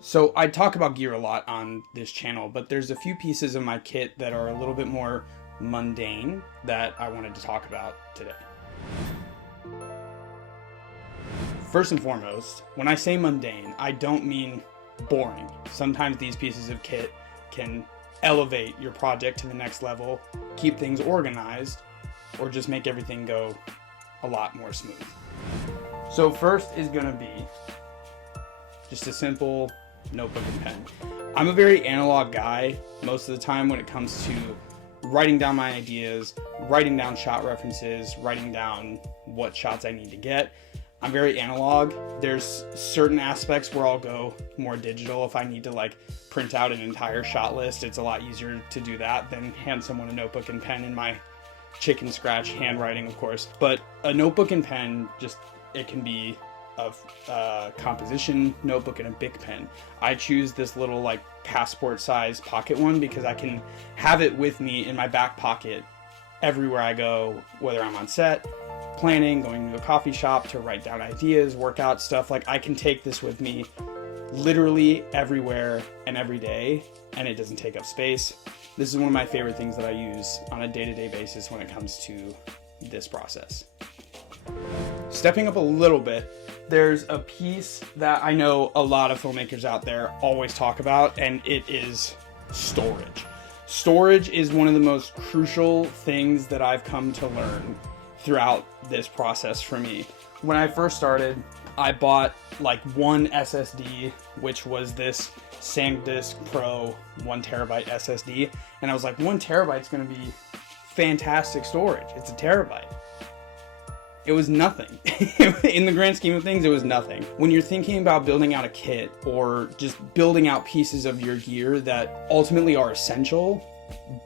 So I talk about gear a lot on this channel, but there's a few pieces of my kit that are a little bit more mundane that I wanted to talk about today. First and foremost, when I say mundane, I don't mean boring. Sometimes these pieces of kit can elevate your project to the next level, keep things organized, or just make everything go a lot more smooth. So first is gonna be just a simple notebook and pen. I'm a very analog guy most of the time when it comes to writing down my ideas, writing down shot references, writing down what shots I need to get. I'm very analog. There's certain aspects where I'll go more digital. If I need to like print out an entire shot list, it's a lot easier to do that than hand someone a notebook and pen in my chicken scratch handwriting, of course. But a notebook and pen, it can be a composition notebook and a Bic pen. I choose this little like passport size pocket one because I can have it with me in my back pocket everywhere I go, whether I'm on set, planning, going to a coffee shop to write down ideas, workout stuff. Like I can take this with me literally everywhere and every day, and it doesn't take up space. This is one of my favorite things that I use on a day-to-day basis when it comes to this process. Stepping up a little bit, there's a piece that I know a lot of filmmakers out there always talk about, and it is storage. Storage is one of the most crucial things that I've come to learn throughout this process for me. When I first started, I bought like one SSD, which was this SanDisk Pro 1 terabyte SSD. And I was like, 1 terabyte is going to be fantastic storage. It's a terabyte. It was nothing. In the grand scheme of things, it was nothing. When you're thinking about building out a kit or just building out pieces of your gear that ultimately are essential,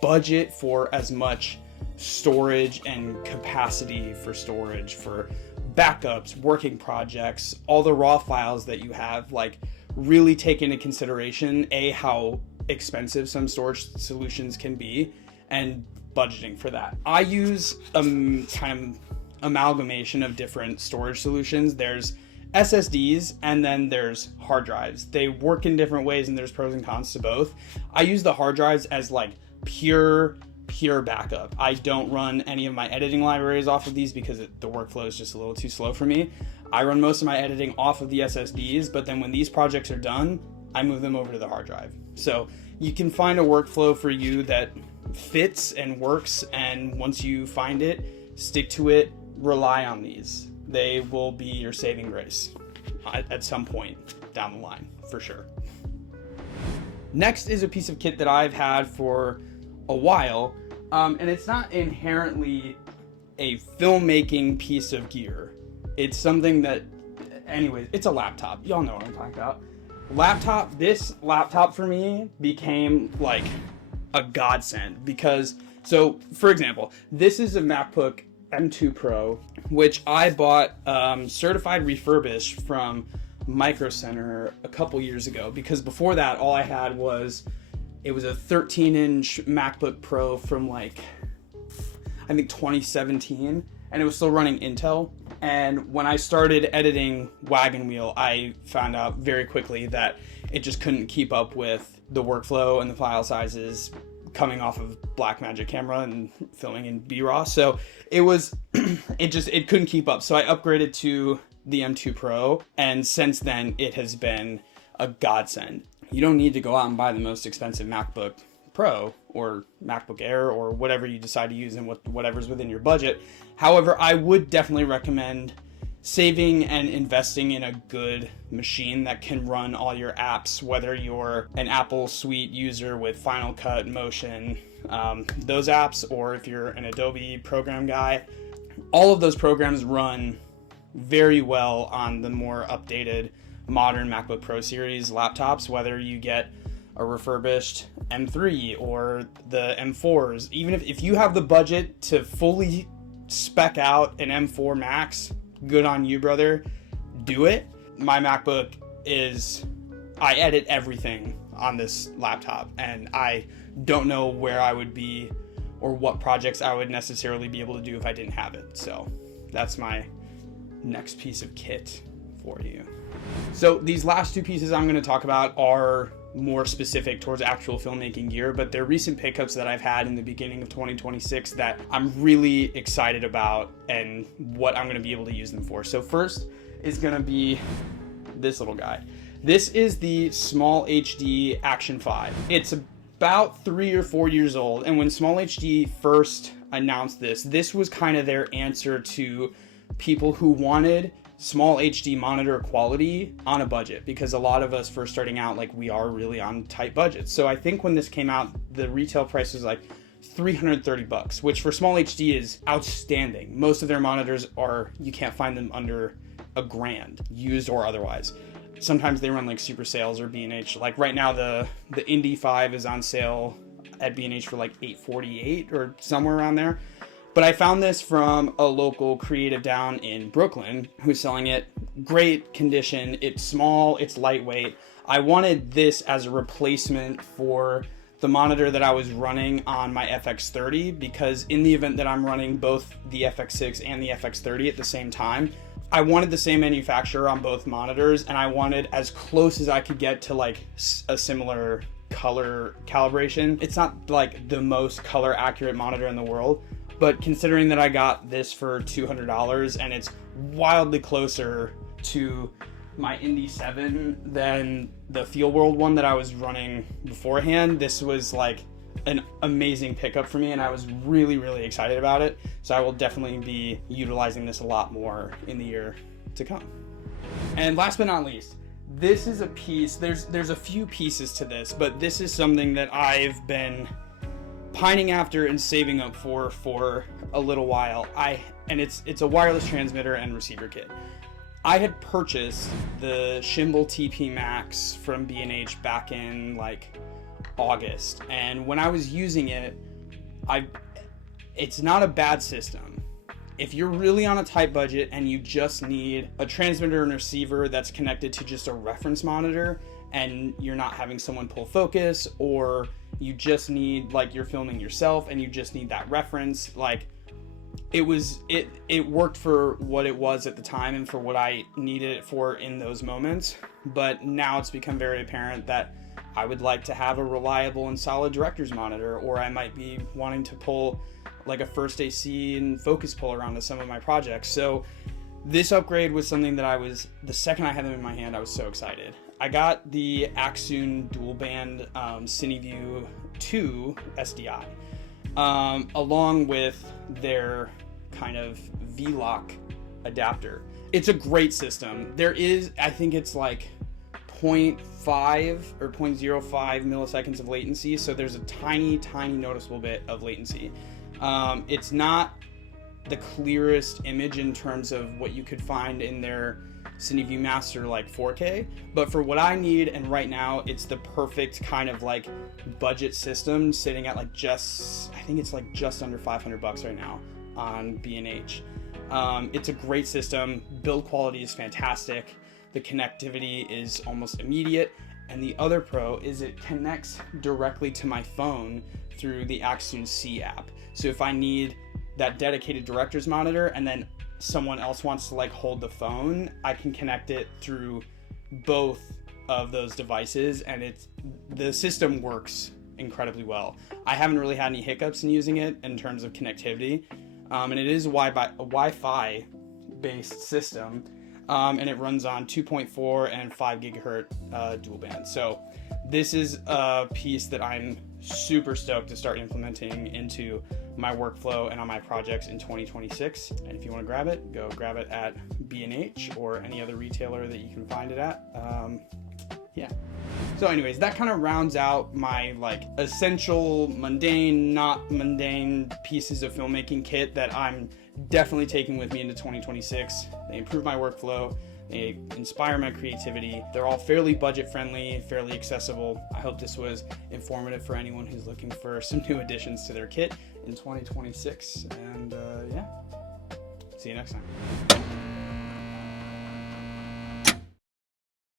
budget for as much storage and capacity for storage, for backups, working projects, all the raw files that you have. Like really take into consideration how expensive some storage solutions can be and budgeting for that. I use kind of amalgamation of different storage solutions. There's SSDs and then there's hard drives. They work in different ways and there's pros and cons to both. I use the hard drives as like pure backup. I don't run any of my editing libraries off of these because the workflow is just a little too slow for me. I run most of my editing off of the SSDs, but then when these projects are done, I move them over to the hard drive. So you can find a workflow for you that fits and works, and once you find it, stick to it, rely on these. They will be your saving grace at some point down the line, for sure. Next is a piece of kit that I've had for a while, and it's not inherently a filmmaking piece of gear. It's something that, anyways, it's a laptop. Y'all know what I'm talking about. This laptop for me became like a godsend because, so for example, this is a MacBook M2 Pro, which I bought certified refurbished from Micro Center a couple years ago, because before that, all I had was, it was a 13-inch MacBook Pro from like, I think 2017, and it was still running Intel. And when I started editing Wagon Wheel, I found out very quickly that it just couldn't keep up with the workflow and the file sizes coming off of Blackmagic camera and filming in B-RAW. So it couldn't keep up. So I upgraded to the M2 Pro, and since then it has been a godsend. You don't need to go out and buy the most expensive MacBook Pro or MacBook Air or whatever you decide to use and whatever's within your budget. However, I would definitely recommend saving and investing in a good machine that can run all your apps, whether you're an Apple Suite user with Final Cut, Motion, those apps, or if you're an Adobe program guy. All of those programs run very well on the more updated modern MacBook Pro series laptops, whether you get a refurbished M3 or the M4s. Even if you have the budget to fully spec out an M4 Max, good on you, brother. Do it. My MacBook I edit everything on this laptop, and I don't know where I would be or what projects I would necessarily be able to do if I didn't have it. So that's my next piece of kit for you. So these last two pieces I'm going to talk about are more specific towards actual filmmaking gear, but they're recent pickups that I've had in the beginning of 2026 that I'm really excited about and what I'm going to be able to use them for. So first is going to be this little guy. This is the Small HD Action 5. It's about 3 or 4 years old, and when Small HD first announced this was kind of their answer to people who wanted small HD monitor quality on a budget, because a lot of us first starting out, like, we are really on tight budgets. So I think when this came out, the retail price was like $330, which for Small HD is outstanding. Most of their monitors you can't find them under $1,000, used or otherwise. Sometimes they run like super sales or B&H. Like right now, the Indy 5 is on sale at B&H for like $848 or somewhere around there. But I found this from a local creative down in Brooklyn who's selling it. Great condition. It's small. It's lightweight. I wanted this as a replacement for the monitor that I was running on my FX30, because in the event that I'm running both the FX6 and the FX30 at the same time, I wanted the same manufacturer on both monitors, and I wanted as close as I could get to like a similar color calibration. It's not like the most color accurate monitor in the world, but considering that I got this for $200 and it's wildly closer to my Indy 7 than the Feel World one that I was running beforehand, this was like an amazing pickup for me, and I was really, really excited about it. So I will definitely be utilizing this a lot more in the year to come. And last but not least, this is a piece, there's a few pieces to this, but this is something that I've been pining after and saving up for a little while. And it's a wireless transmitter and receiver kit. I had purchased the Shimbal TP Max from B&H back in like August, and when I was using it, it's not a bad system. If you're really on a tight budget and you just need a transmitter and receiver that's connected to just a reference monitor, and you're not having someone pull focus, or you just need, like, you're filming yourself and you just need that reference, like, it worked for what it was at the time and for what I needed it for in those moments. But now it's become very apparent that I would like to have a reliable and solid director's monitor, or I might be wanting to pull like a first AC and focus puller onto some of my projects. So this upgrade was something that the second I had them in my hand, I was so excited. I got the Axoon dual band CineView 2 SDI, along with their kind of V-Lock adapter. It's a great system. There is, I think it's like 0.5 or 0.05 milliseconds of latency, so there's a tiny noticeable bit of latency. It's not the clearest image in terms of what you could find in their CineView Master like 4K, but for what I need, and right now it's the perfect kind of like budget system, sitting at like I think it's like just under $500 right now on B&H. It's a great system. Build quality is fantastic. The connectivity is almost immediate. And the other pro is it connects directly to my phone through the Axoon C app. So if I need that dedicated director's monitor and then someone else wants to like hold the phone, I can connect it through both of those devices, and the system works incredibly well. I haven't really had any hiccups in using it in terms of connectivity, and it is a Wi-Fi based system, and it runs on 2.4 and 5 gigahertz dual band. So this is a piece that I'm super stoked to start implementing into my workflow and on my projects in 2026. And if you want to grab it, go grab it at B&H or any other retailer that you can find it at. Yeah. So anyways, that kind of rounds out my like essential, mundane, not mundane pieces of filmmaking kit that I'm definitely taking with me into 2026. They improve my workflow. They inspire my creativity. They're all fairly budget friendly, fairly accessible. I hope this was informative for anyone who's looking for some new additions to their kit in 2026. And yeah, see you next time.